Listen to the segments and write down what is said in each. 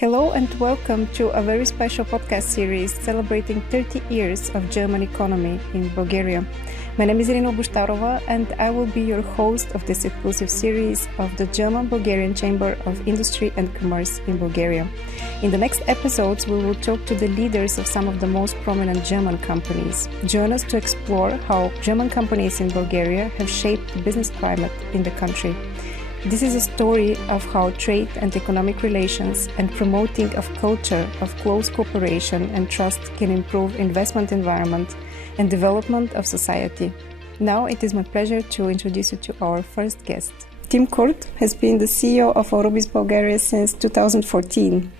Hello and welcome to a very special podcast series celebrating 30 years of German economy in Bulgaria. My name is Irina Bushtarova and I will be your host of this exclusive series of the German-Bulgarian Chamber of Industry and Commerce in Bulgaria. In the next episodes, we will talk to the leaders of some of the most prominent German companies. Join us to explore how German companies in Bulgaria have shaped the business climate in the country. This is a story of how trade and economic relations and promoting of culture of close cooperation and trust can improve investment environment and development of society. Now it is my pleasure to introduce you to our first guest. Tim Kurt has been the CEO of Aurubis България since 2014.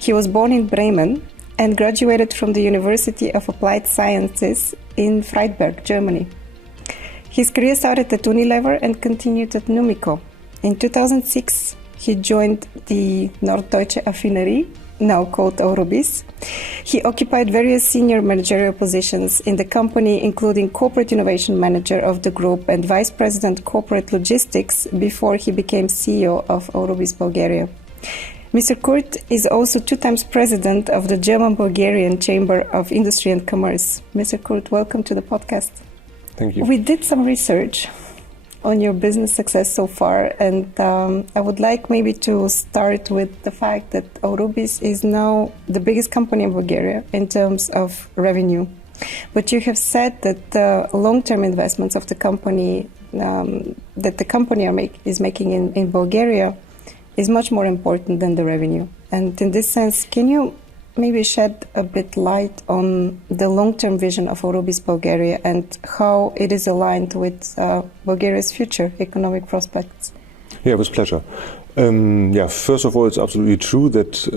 He was born in Bremen and graduated from the University of Applied Sciences in Freiburg, Germany. His career started at Unilever and continued at Numiko. In 2006, he joined the Norddeutsche Affinerie, now called Aurubis. He occupied various senior managerial positions in the company, including corporate innovation manager of the group and vice president corporate logistics before he became CEO of Aurubis България. Mr. Kurt is also two times president of the German-Bulgarian Chamber of Industry and Commerce. Mr. Kurt, welcome to the podcast. Thank you. We did some research on your business success so far, and I would like maybe to start with the fact that Aurubis is now the biggest company in Bulgaria in terms of revenue. But you have said that the long-term investments of the company that the company is making in Bulgaria is much more important than the revenue. And in this sense, can you maybe shed a bit light on the long-term vision of Aurubis Bulgaria and how it is aligned with Bulgaria's future economic prospects? Yeah, with pleasure. First of all, it's absolutely true that,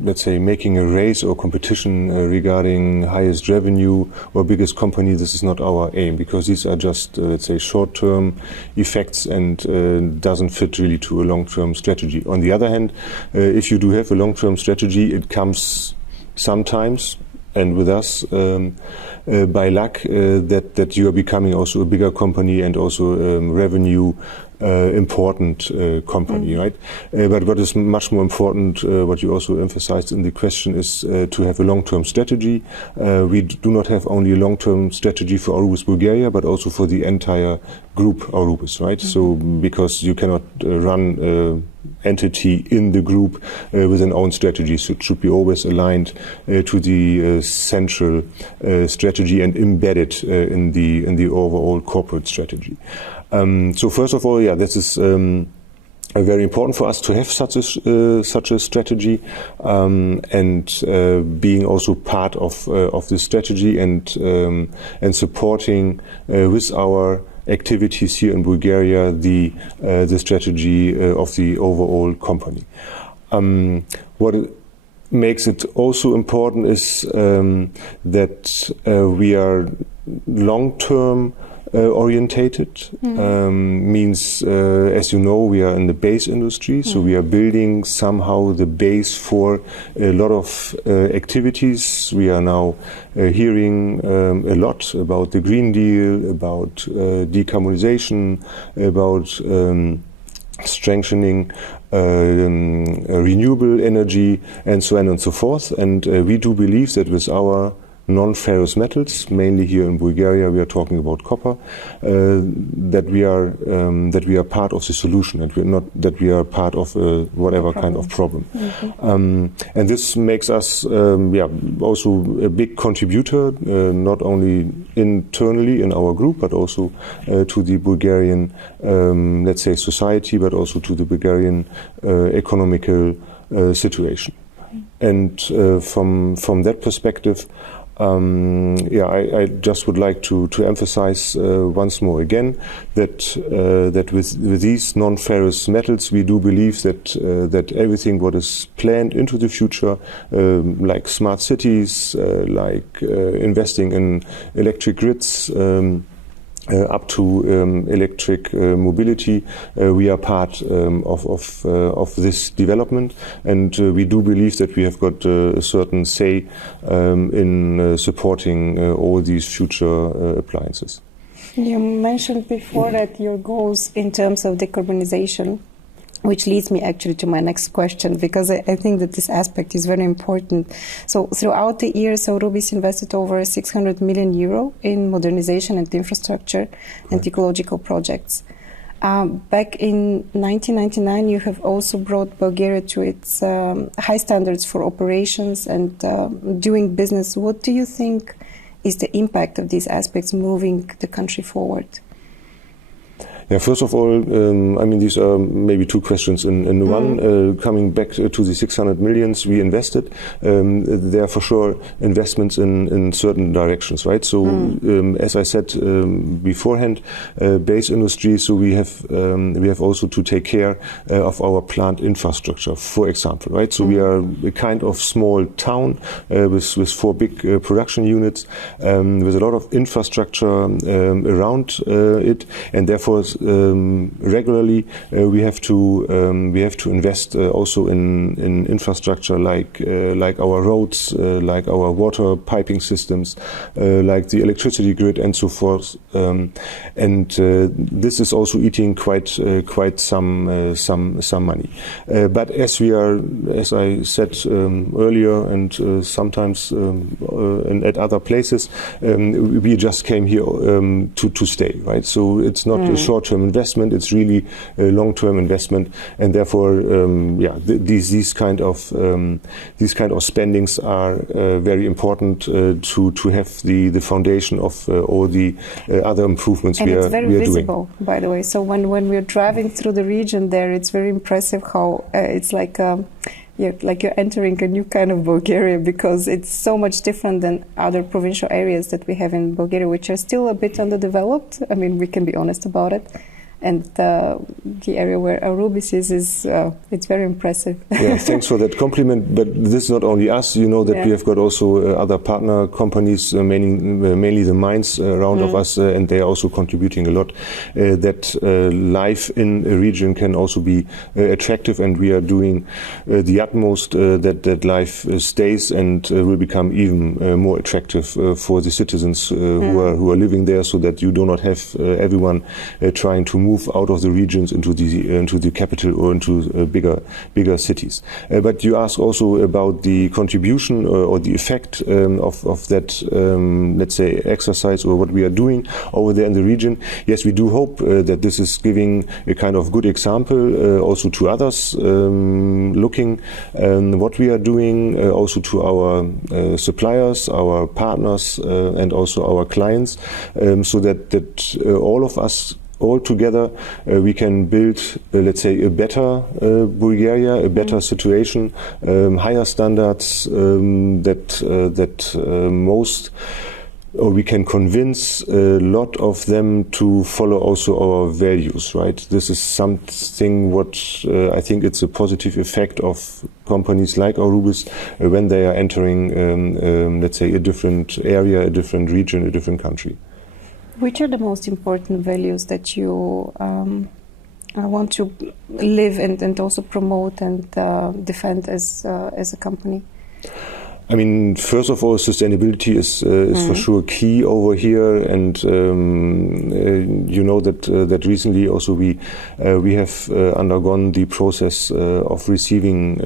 let's say, making a race or competition regarding highest revenue or biggest company, this is not our aim, because these are just, let's say, short-term effects and doesn't fit really to a long-term strategy. On the other hand, if you do have a long-term strategy, it comes sometimes, and with us, by luck, that you are becoming also a bigger company and also revenue important company, right? But what is much more important, what you also emphasized in the question, is to have a long-term strategy. We do not have only a long-term strategy for Aurubis Bulgaria, but also for the entire group Aurubis, right? Mm-hmm. So because you cannot run entity in the group with an own strategy, so it should be always aligned to the central strategy and embedded in the overall corporate strategy. So first of all, this is very important for us to have such a strategy, and being also part of this strategy and supporting with our activities here in Bulgaria the strategy of the overall company. What makes it also important is that we are long-term orientated. Means, as you know, we are in the base industry, so we are building somehow the base for a lot of activities. We are now hearing a lot about the Green Deal, about decarbonization, about strengthening renewable energy, and so on and so forth. And we do believe that with our non-ferrous metals, mainly here in Bulgaria, we are talking about copper, that we are part of the solution, and that we are part of whatever kind of problem. Mm-hmm. And this makes us also a big contributor, not only internally in our group, but also to the Bulgarian, let's say, society, but also to the Bulgarian economical situation. And from that perspective, I just would like to emphasize once more again that with these non-ferrous metals, we do believe that everything what is planned into the future, like smart cities, like investing in electric grids, up to electric mobility, we are part of this development, and we do believe that we have got a certain say in supporting all these future appliances. You mentioned before that your goals in terms of decarbonization which leads me actually to my next question, because I think that this aspect is very important. So throughout the years, Aurubis invested over 600 million euro in modernization and infrastructure and ecological projects. Back in 1999, you have also brought Bulgaria to its high standards for operations and doing business. What do you think is the impact of these aspects moving the country forward? Yeah, first of all, I mean, these are maybe two questions in one. Coming back to the 600 millions we invested, there are for sure investments in certain directions, right? So, as I said beforehand, base industry. So we have also to take care of our plant infrastructure, for example, right? So we are a kind of small town with 4 big production units, with a lot of infrastructure around it, and therefore regularly we have to invest also in infrastructure like our roads, like our water piping systems, like the electricity grid and so forth, and this is also eating quite some money. But as I said earlier, and sometimes and at other places, we just came here to stay, right? So it's not a short-term investment; it's really a long-term investment, and therefore, these kind of spendings are very important to have the foundation of all the other improvements we are doing. And it's very visible, by the way. So when we're driving through the region there, it's very impressive how it's like you're entering a new kind of Bulgaria, because it's so much different than other provincial areas that we have in Bulgaria, which are still a bit underdeveloped. I mean, we can be honest about it. And the area where Aurubis is it's very impressive. Yeah, thanks for that compliment. But this is not only us. You know that we have got also other partner companies, mainly the mines around of us, and they are also contributing a lot. That life in a region can also be attractive, and we are doing the utmost that life stays and will become even more attractive for the citizens who are living there, so that you do not have everyone trying to move out of the regions into the capital or into bigger cities. But you ask also about the contribution or the effect of that, let's say, exercise or what we are doing over there in the region. Yes, we do hope that this is giving a kind of good example also to others, looking what we are doing also to our suppliers, our partners, and also our clients, so that all of us all together we can build, let's say, a better Bulgaria, a better situation, higher standards that most, or we can convince a lot of them to follow also our values, right? This is something what I think it's a positive effect of companies like Aurubis when they are entering, let's say, a different area, a different region, a different country. Which are the most important values that you want to live and also promote and defend as a company? I mean, first of all, sustainability is for sure key over here, and you know that recently also we have undergone the process of receiving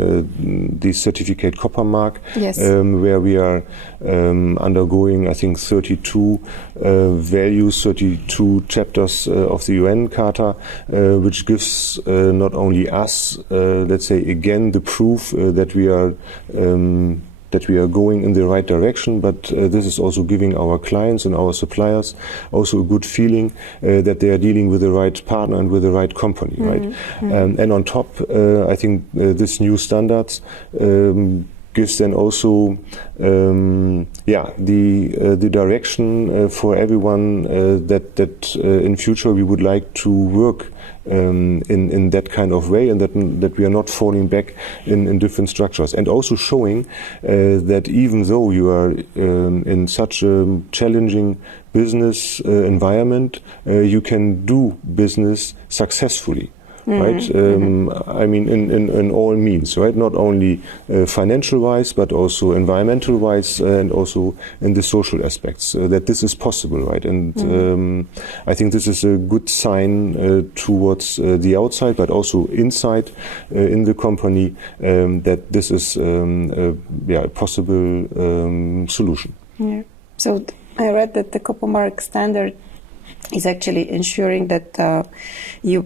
the certificate copper mark, where we are undergoing, I think, 32 values, 32 chapters of the UN Charta, which gives not only us, let's say, again, the proof that we are going in the right direction, but this is also giving our clients and our suppliers also a good feeling that they are dealing with the right partner and with the right company, right? And on top, I think this new standards gives then also the direction for everyone that in future we would like to work in that kind of way, and that we are not falling back in different structures, and also showing that even though you are in such a challenging business environment, you can do business successfully. right? I mean, in all means, right? Not only financial-wise, but also environmental-wise, and also in the social aspects, that this is possible, right? And I think this is a good sign towards the outside, but also inside in the company, that this is a possible solution. Yeah. So I read that the copper mark standard is actually ensuring that you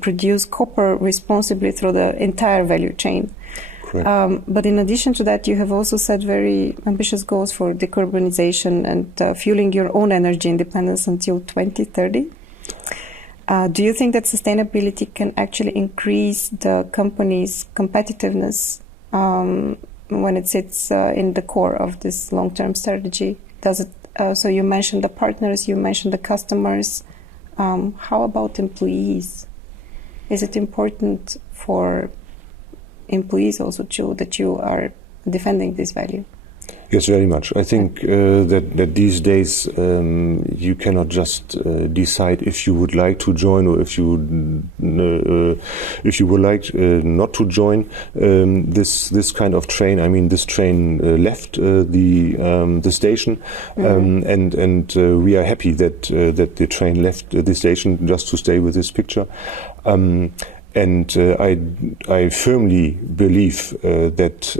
produce copper responsibly through the entire value chain. Correct. But in addition to that, you have also set very ambitious goals for decarbonization and fueling your own energy independence until 2030. Do you think that sustainability can actually increase the company's competitiveness when it sits in the core of this long-term strategy? Does it? So you mentioned the partners, you mentioned the customers. How about employees? Is it important for employees also that you are defending this value? Yes, very much. I think that these days you cannot just decide if you would like to join or if you would like not to join this kind of train. I mean, this train left the station, and we are happy that the train left the station, just to stay with this picture. And I firmly believe that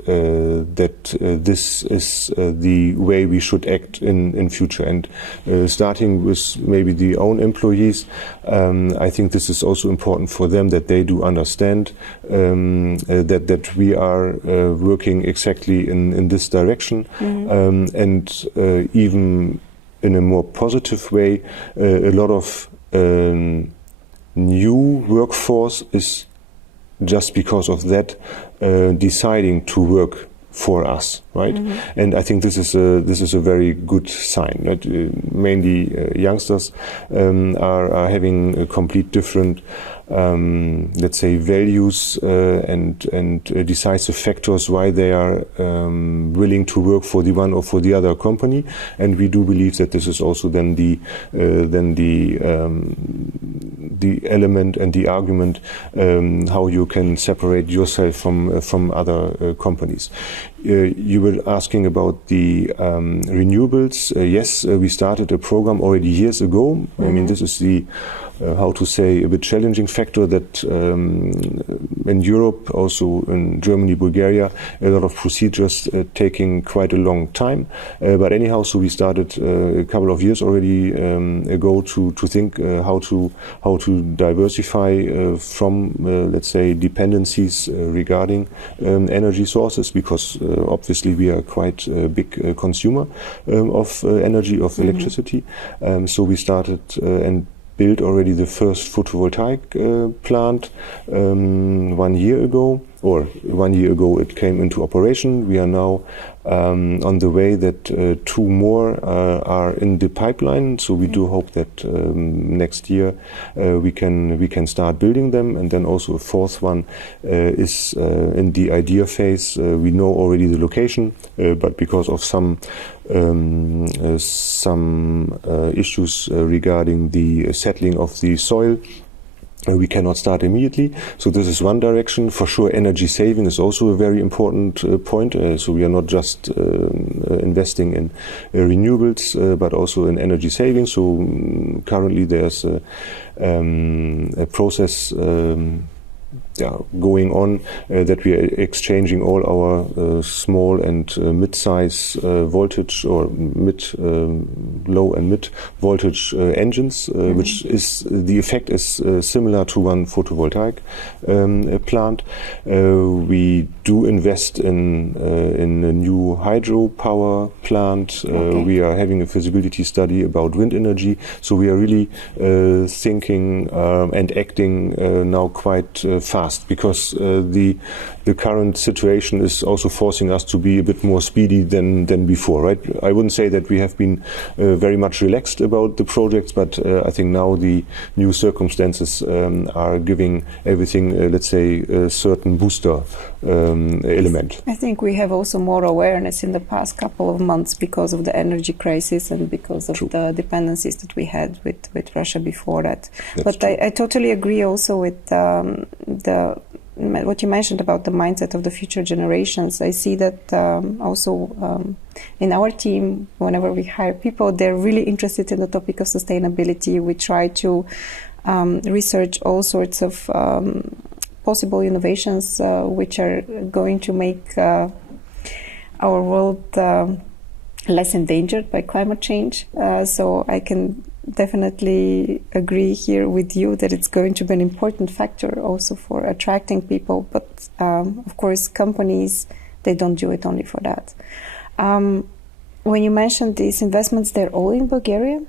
this is the way we should act in future. And starting with maybe the own employees, I think this is also important for them, that they do understand that we are working exactly in this direction, and even in a more positive way, a lot of new workforce is just because of that deciding to work for us, right? And I think this is a very good sign. That mainly youngsters are having a complete different, let's say, values and decisive factors why they are willing to work for the one or for the other company. And we do believe that this is also then the element and the argument how you can separate yourself from other companies. You were asking about the renewables. Yes, we started a program already years ago. I mean, this is the how to say, a bit challenging factor that in Europe, also in Germany, Bulgaria, a lot of procedures taking quite a long time. But anyhow, so we started a couple of years already ago to think how to diversify from, let's say, dependencies regarding energy sources, because obviously we are quite a big consumer of energy, of electricity. So we started and built already the first photovoltaic plant 1 year ago, or 1 year ago it came into operation. We are now on the way that 2 more are in the pipeline. So we do hope that next year we can start building them, and then also a 4th one is in the idea phase. We know already the location, but because of some issues regarding the settling of the soil, we cannot start immediately. So this is one direction. For sure, energy saving is also a very important point. So we are not just investing in renewables, but also in energy saving. So currently there's a process going on that we are exchanging all our small and mid-size voltage or low and mid voltage engines, which is the effect is similar to one photovoltaic plant. We do invest in a new hydropower plant. We are having a feasibility study about wind energy. So we are really thinking and acting now quite fast fast, because the current situation is also forcing us to be a bit more speedy than before, right? I wouldn't say that we have been very much relaxed about the projects, but I think now the new circumstances are giving everything, let's say, a certain booster element. I think we have also more awareness in the past couple of months because of the energy crisis and because of the dependencies that we had with Russia before that. But I totally agree also with what you mentioned about the mindset of the future generations. I see that also in our team, whenever we hire people, they're really interested in the topic of sustainability. We try to research all sorts of possible innovations which are going to make our world less endangered by climate change. So I can definitely agree here with you that it's going to be an important factor also for attracting people. But of course, companies, they don't do it only for that. When you mentioned these investments, they're all in Bulgaria?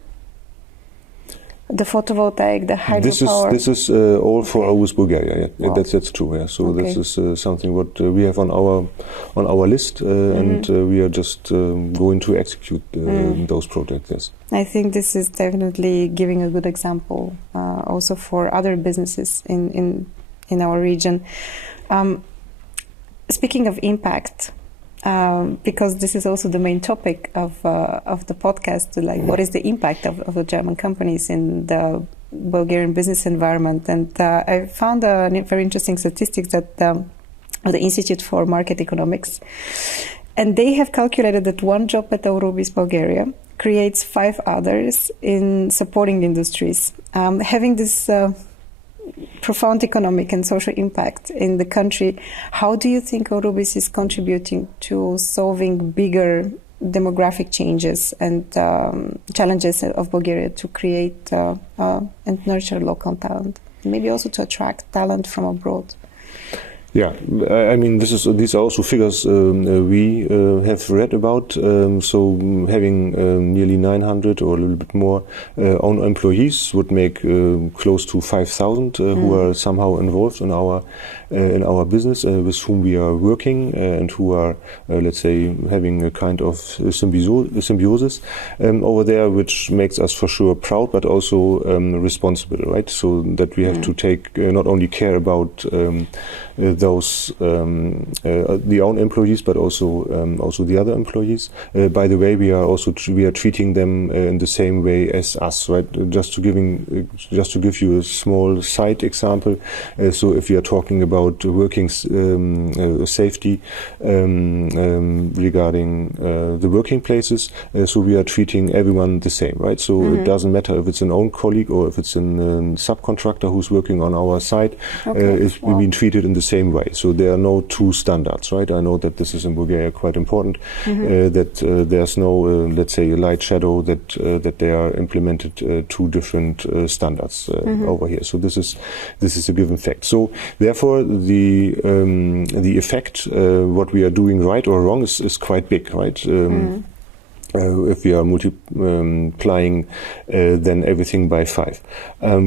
The photovoltaic, the hydropower. This is all for Aurubis Bulgaria. Yeah. Wow. That's true. Yeah. So this is something what we have on our list, and we are just going to execute those projects. Yes. I think this is definitely giving a good example also for other businesses in our region. Speaking of impact. Because this is also the main topic of the podcast, like what is the impact of the German companies in the Bulgarian business environment. And I found a very interesting statistics that of the Institute for Market Economics. And they have calculated that one job at Aurubis Bulgaria creates 5 others in supporting industries. Having this profound economic and social impact in the country, how do you think Aurubis is contributing to solving bigger demographic changes and challenges of Bulgaria to create and nurture local talent, maybe also to attract talent from abroad? Yeah, I mean, these are also figures we have read about. So having nearly 900 or a little bit more own employees would make close to 5,000 who are somehow involved in our business, with whom we are working and who are, let's say, having a kind of symbiosis over there, which makes us for sure proud, but also responsible, right? So that we have to take not only care about those the own employees, but also the other employees. By the way, we are treating them in the same way as us, right? Just to give you a small side example. So if we are talking about working safety regarding the working places, so we are treating everyone the same, right? So it doesn't matter if it's an own colleague or if it's a subcontractor who's working on our site. We've been treated in the same way. So there are no two standards, right? I know that this is in Bulgaria quite important, that there's no, let's say, a light shadow that they are implemented two different standards over here. So this is a given fact. So therefore, the effect, what we are doing right or wrong, is quite big, right? If we are multiplying then everything by 5.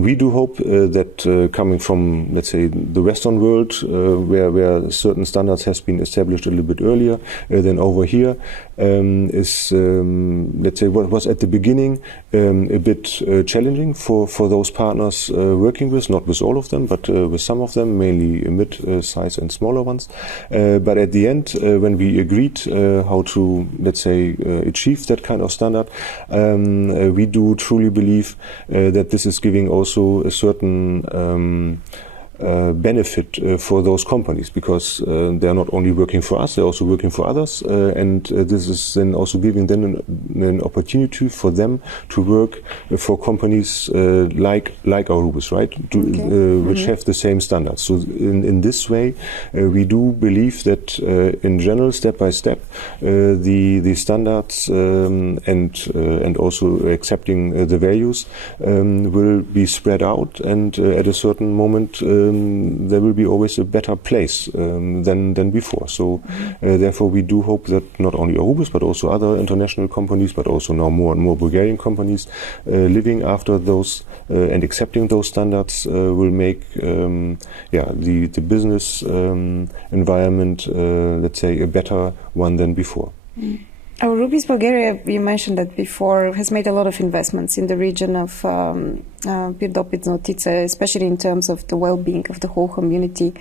We do hope that coming from, let's say, the Western world, where certain standards has been established a little bit earlier than over here, is, let's say, what was at the beginning a bit challenging for those partners working with, not with all of them, but with some of them, mainly mid-size and smaller ones. But at the end, when we agreed how to, let's say, achieve that kind of standard, we do truly believe that this is giving also a certain benefit for those companies, because they are not only working for us, they're also working for others, and this is then also giving them an opportunity for them to work for companies like Aurubis, right? Which have the same standards. So in this way, we do believe that in general, step by step, the standards and also accepting the values will be spread out, and at a certain moment there will be always a better place than before. So therefore we do hope that not only Aurubis but also other international companies, but also now more and more Bulgarian companies living after those and accepting those standards will make the business environment, let's say, a better one than before. Aurubis Bulgaria, you mentioned that before, has made a lot of investments in the region of Pirdopic-Notice, especially in terms of the well-being of the whole community.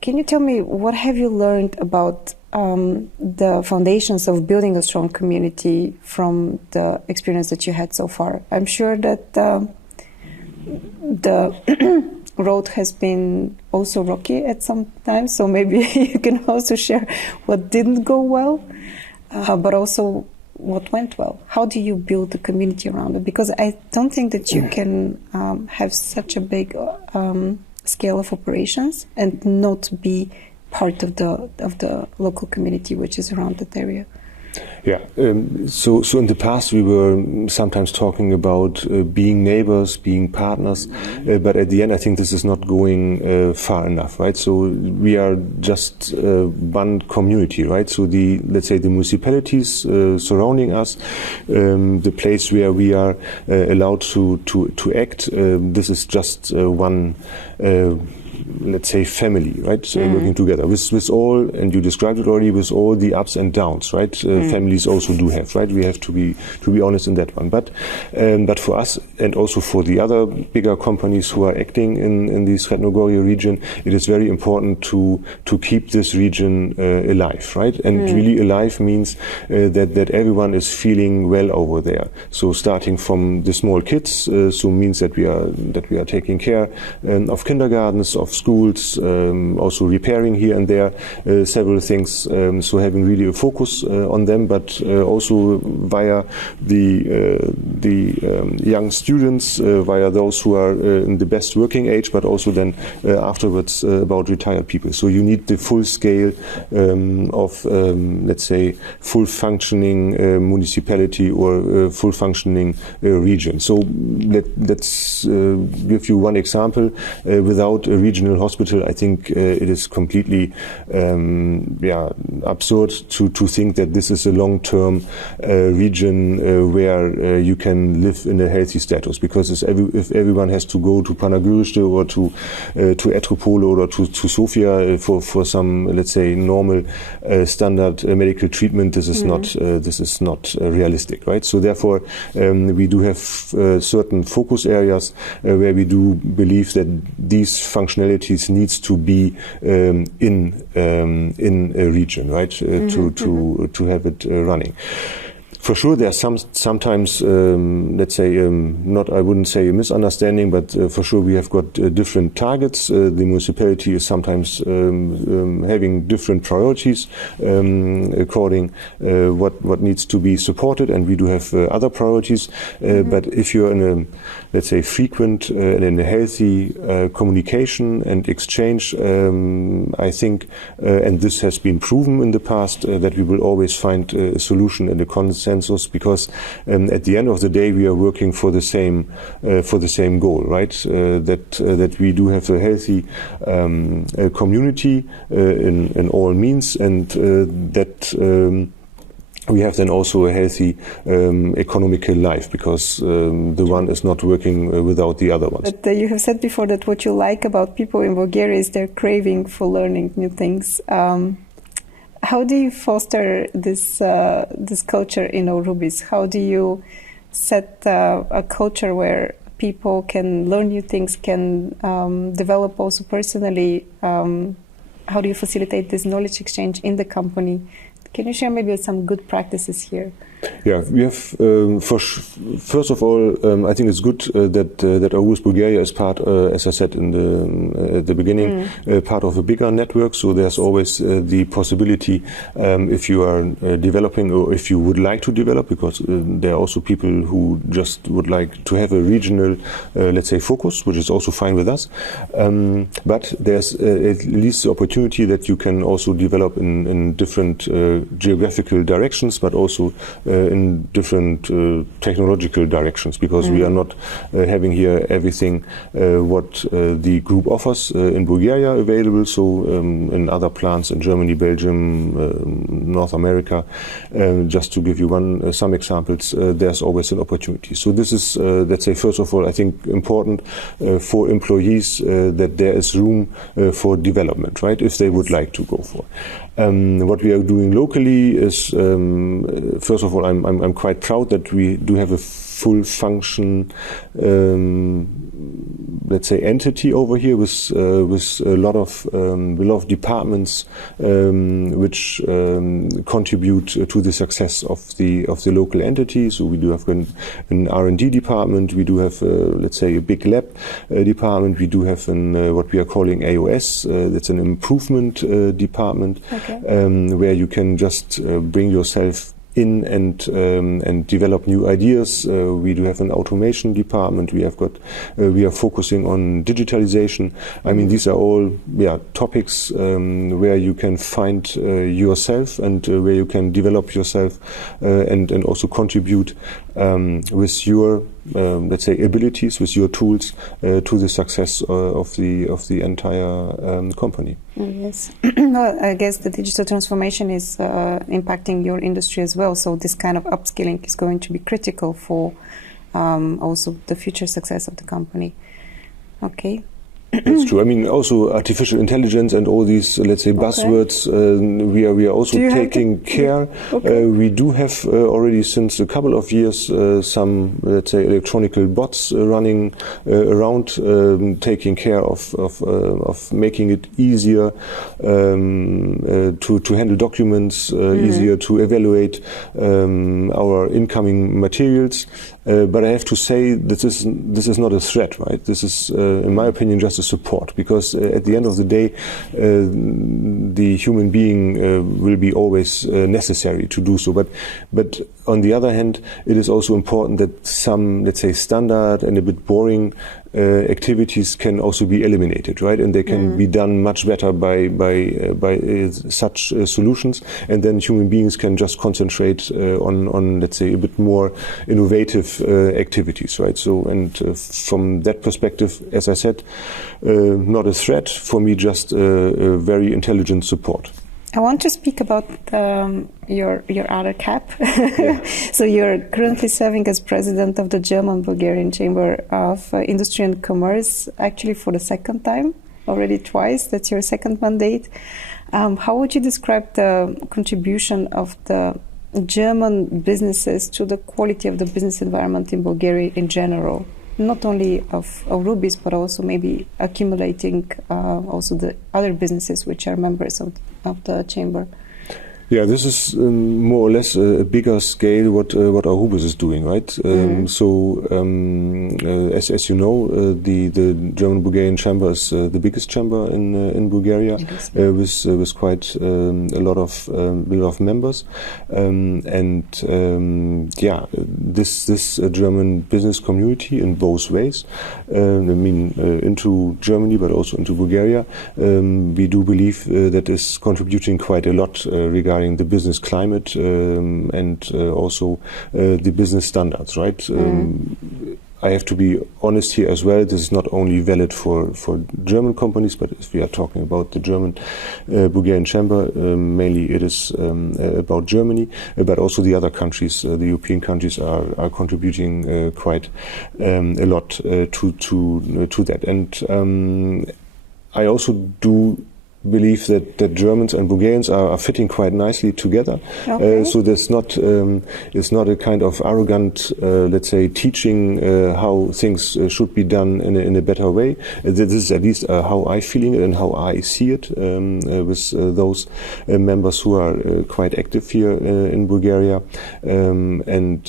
Can you tell me, what have you learned about the foundations of building a strong community from the experience that you had so far? I'm sure that the road has been also rocky at some times, so maybe you can also share what didn't go well, but also what went well. How do you build a community around it? Because I don't think that you can have such a big scale of operations and not be part of the local community which is around that area. Yeah, so in the past we were sometimes talking about being neighbors, being partners, but at the end I think this is not going far enough, right? So we are just one community, right? So let's say the municipalities surrounding us, the place where we are allowed to act, this is just one let's say family, right? So working together with all, and you described it already, with all the ups and downs, right? Families also do have, right? We have to be honest in that one. But for us and also for the other bigger companies who are acting in the Srednogoria region, it is very important to keep this region alive, right? And really alive means that everyone is feeling well over there. So starting from the small kids, so means that we are taking care of kindergartens, of schools, also repairing here and there several things, so having really a focus on them, but also via the young students, via those who are in the best working age, but also then afterwards about retired people. So you need the full scale of let's say full functioning municipality or full functioning region. So let's give you one example. Without a regional hospital, I think it is completely absurd to think that this is a long-term region where you can live in a healthy status, because if everyone has to go to Panaguriste or to Etropole or to Sofia for some, let's say, normal standard medical treatment, this is not realistic, right? So therefore we do have certain focus areas where we do believe that these functionalities needs to be in a region, right? To have it running. For sure, there are sometimes, let's say, I wouldn't say a misunderstanding, but for sure we have got different targets. The municipality is sometimes having different priorities according what needs to be supported, and we do have other priorities. But if you're in a, let's say, frequent and in a healthy communication and exchange, I think, and this has been proven in the past, that we will always find a solution and a consensus, because at the end of the day we are working for the same goal, right? That we do have a healthy community in all means, and that we have then also a healthy economical life, because the one is not working without the other ones. But you have said before that what you like about people in Bulgaria is their craving for learning new things. How do you foster this culture in Aurubis? How do you set a culture where people can learn new things, can develop also personally? How do you facilitate this knowledge exchange in the company? Can you share maybe some good practices here? Yeah, we have, first of all, I think it's good that Aurubis Bulgaria is part, as I said at the beginning, part of a bigger network. So there's always the possibility, if you are developing or if you would like to develop, because there are also people who just would like to have a regional, let's say, focus, which is also fine with us. But there's at least the opportunity that you can also develop in different geographical directions, but also in different technological directions, because we are not having here everything what the group offers in Bulgaria available. So in other plants in Germany, Belgium, North America, just to give you some examples, there's always an opportunity. So this is, let's say, first of all, I think important for employees that there is room for development, right, if they would like to go for. What we are doing locally is, first of all, I'm quite proud that we do have a full function, let's say, entity over here with a lot of departments which contribute to the success of the local entity. So we do have an R&D department. We do have, let's say, a big lab department. We do have what we are calling AOS. That's an improvement department, where you can just bring yourself in and develop new ideas. We do have an automation department. We are focusing on digitalization. I mean, these are all topics where you can find yourself and where you can develop yourself and also contribute with your let's say abilities, with your tools to the success of the entire company. Yes. Well, I guess the digital transformation is impacting your industry as well. So this kind of upskilling is going to be critical for also the future success of the company. Okay. That's true. I mean, also artificial intelligence and all these, let's say, buzzwords. We are also taking care. We do have already since a couple of years some, let's say, electronic bots running around, taking care of making it easier to handle documents, easier to evaluate our incoming materials. But I have to say this is not a threat, right? This is, in my opinion, just a support, because at the end of the day, the human being will be always necessary to do so. But on the other hand, it is also important that some, let's say, standard and a bit boring activities can also be eliminated, right? And they can be done much better by such solutions, and then human beings can just concentrate on, let's say, a bit more innovative activities, right? So, and from that perspective, as I said, not a threat for me, just a very intelligent support. I want to speak about your other cap. So you're currently serving as president of the German-Bulgarian Chamber of Industry and Commerce, actually for the second time, already twice. That's your second mandate. How would you describe the contribution of the German businesses to the quality of the business environment in Bulgaria in general? Not only of Aurubis, but also maybe accumulating also the other businesses which are members of the chamber. Yeah, this is more or less a bigger scale what Aurubis is doing, right? So, as you know, the German-Bulgarian chamber is the biggest chamber in Bulgaria, with quite a lot of members, this German business community in both ways. I mean, into Germany, but also into Bulgaria, we do believe that is contributing quite a lot regarding the business climate and also the business standards, right? I have to be honest here as well. This is not only valid for German companies, but if we are talking about the German Bulgarian Chamber, mainly it is about Germany, but also the other countries, the European countries, are contributing quite a lot to that. And I also do believe that Germans and Bulgarians are fitting quite nicely together. So there's not it's not a kind of arrogant, let's say, teaching how things should be done in a better way. This is at least how I feeling it and how I see it with those members who are quite active here in Bulgaria, and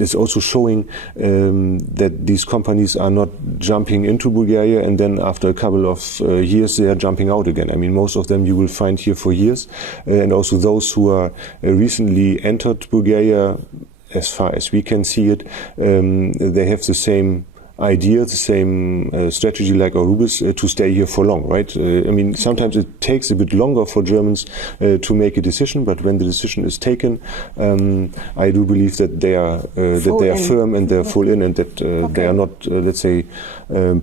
it's also showing that these companies are not jumping into Bulgaria and then after a couple of years they are jumping out again. I mean, most of them you will find here for years, and also those who are recently entered Bulgaria, as far as we can see it, they have the same idea, the same strategy like Aurubis to stay here for long, right? Sometimes it takes a bit longer for Germans to make a decision, but when the decision is taken, I do believe that they are firm and they're full in, and that they are not, let's say,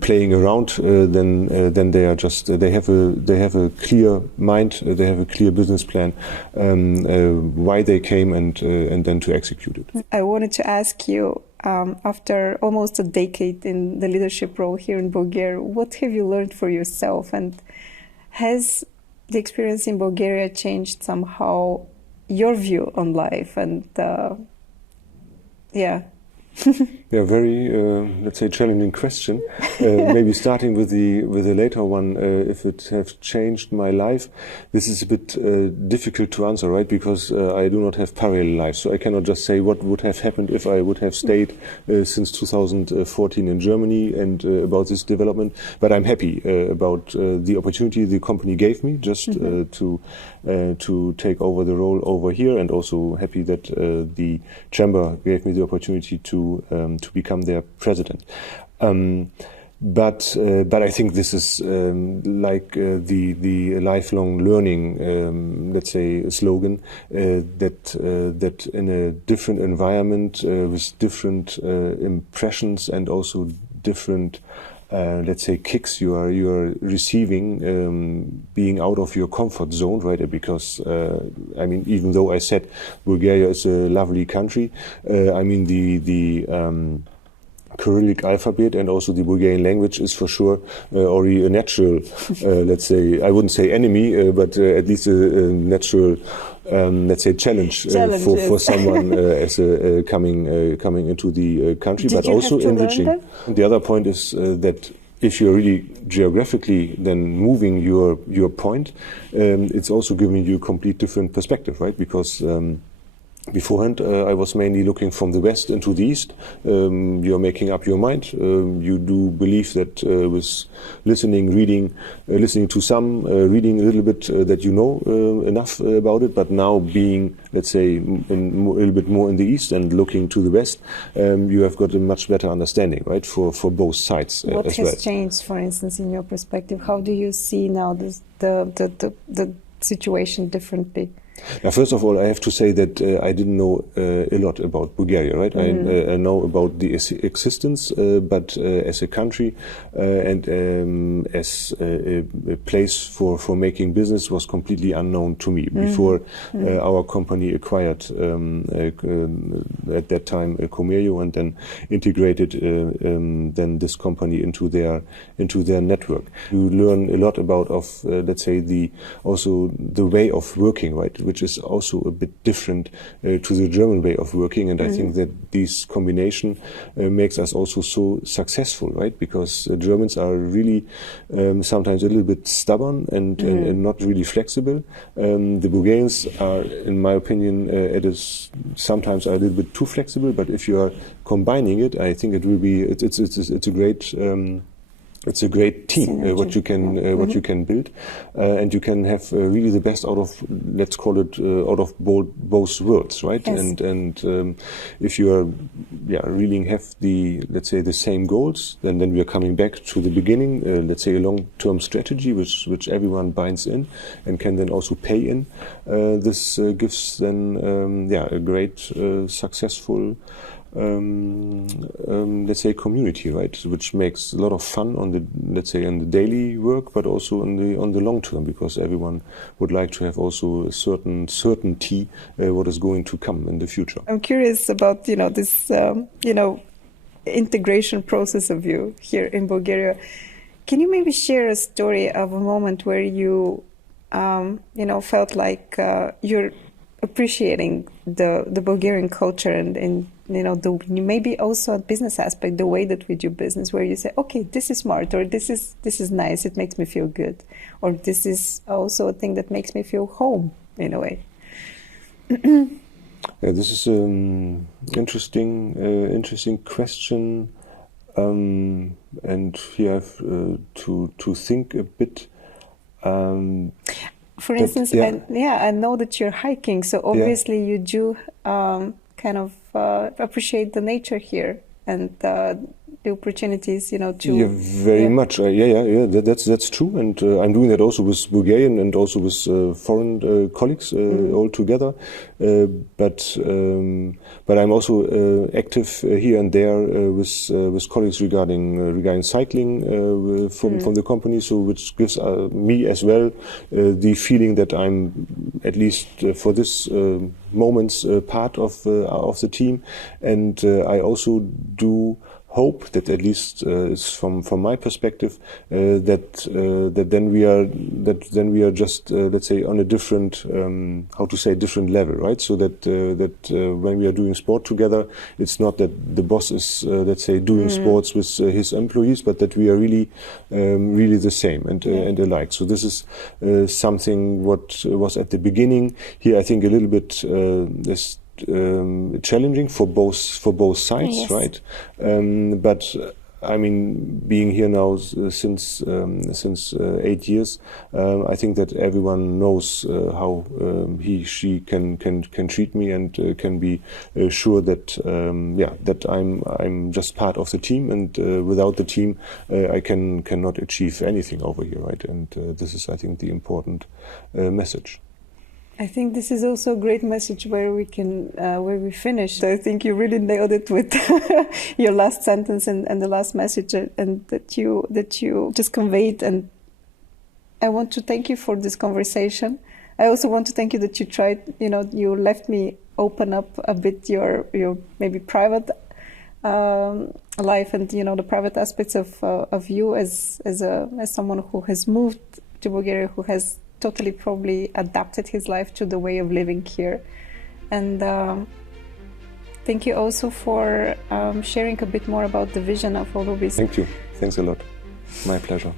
playing around. Then they are just they have a clear mind, they have a clear business plan, why they came, and then to execute it. I wanted to ask you, after almost a decade in the leadership role here in Bulgaria, what have you learned for yourself, and has the experience in Bulgaria changed somehow your view on life? And Yeah, very, let's say, challenging question. Maybe starting with the later one, if it has changed my life, this is a bit difficult to answer, right? Because I do not have parallel life, so I cannot just say what would have happened if I would have stayed since 2014 in Germany and about this development. But I'm happy about the opportunity the company gave me just to take over the role over here, and also happy that the chamber gave me the opportunity to become their president. But I think this is like the lifelong learning, let's say, slogan, that in a different environment with different impressions and also different let's say kicks you are receiving, being out of your comfort zone, right? Because even though I said Bulgaria is a lovely country, the Cyrillic alphabet and also the Bulgarian language is for sure already a natural, let's say, I wouldn't say enemy, but at least a natural, let's say, challenge for someone as coming into the country, but also enriching. The other point is that if you're really geographically then moving your point, it's also giving you a complete different perspective, right? Because beforehand, I was mainly looking from the west into the east. You're making up your mind. You do believe that with listening, reading, listening to some, reading a little bit, that you know enough about it. But now being, let's say, a little bit more in the east and looking to the west, you have got a much better understanding, right, for both sides. What has changed, for instance, in your perspective? How do you see now the situation differently? Now, first of all, I have to say that I didn't know a lot about Bulgaria, right? I know about the existence, but as a country and as a place for making business was completely unknown to me. Before our company acquired at that time Comerio and then integrated then this company into their network. You learn a lot about let's say also the way of working, right? Which is also a bit different to the German way of working, and I think that this combination makes us also so successful, right? Because Germans are really sometimes a little bit stubborn and not really flexible. The Bulgarians are, in my opinion, sometimes are a little bit too flexible. But if you are combining it, I think it will be it's a great. It's a great team, what you can build, and you can have really the best out of, let's call it, out of both worlds, right? Yes. And if you are, really have let's say, the same goals, then we are coming back to the beginning. Let's say a long-term strategy, which everyone binds in, and can then also pay in. This gives then, a great, successful. Let's say community, right, which makes a lot of fun on the daily work, but also on the long term, because everyone would like to have also a certain certainty what is going to come in the future. I'm curious about this integration process of you here in Bulgaria. Can you maybe share a story of a moment where you felt like you're appreciating the Bulgarian culture and maybe also a business aspect, the way that we do business, where you say, okay, this is smart, or this is nice, it makes me feel good, or this is also a thing that makes me feel home in a way. This is an interesting question, and here I have to think a bit. For instance, I know that you're hiking, so obviously you do kind of appreciate the nature here, and the opportunities, to... Yeah, very much. That's true. And I'm doing that also with Bulgarian and also with foreign colleagues all together. But I'm also active here and there with colleagues regarding cycling from the company, so which gives me as well the feeling that I'm at least for this moments part of the team, and I also do hope that at least from my perspective that then we are just let's say on a different different level, right? So that when we are doing sport together, it's not that the boss is let's say doing sports with his employees, but that we are really the same and alike. So this is something what was at the beginning here, I think, a little bit is challenging for both sides, yes. Right? But I mean, being here now since 8 years, I think that everyone knows how she can treat me, and can be sure that that I'm just part of the team, and without the team I cannot achieve anything over here, right? And this is, I think, the important message. I think this is also a great message where we finish. I think you really nailed it with your last sentence and the last message, and that you just conveyed. And I want to thank you for this conversation. I also want to thank you that you tried. You left me open up a bit your maybe private life, and the private aspects of you as someone who has moved to Bulgaria, who has totally probably adapted his life to the way of living here. And thank you also for sharing a bit more about the vision of Aurubis. Thank you. Thanks a lot. My pleasure.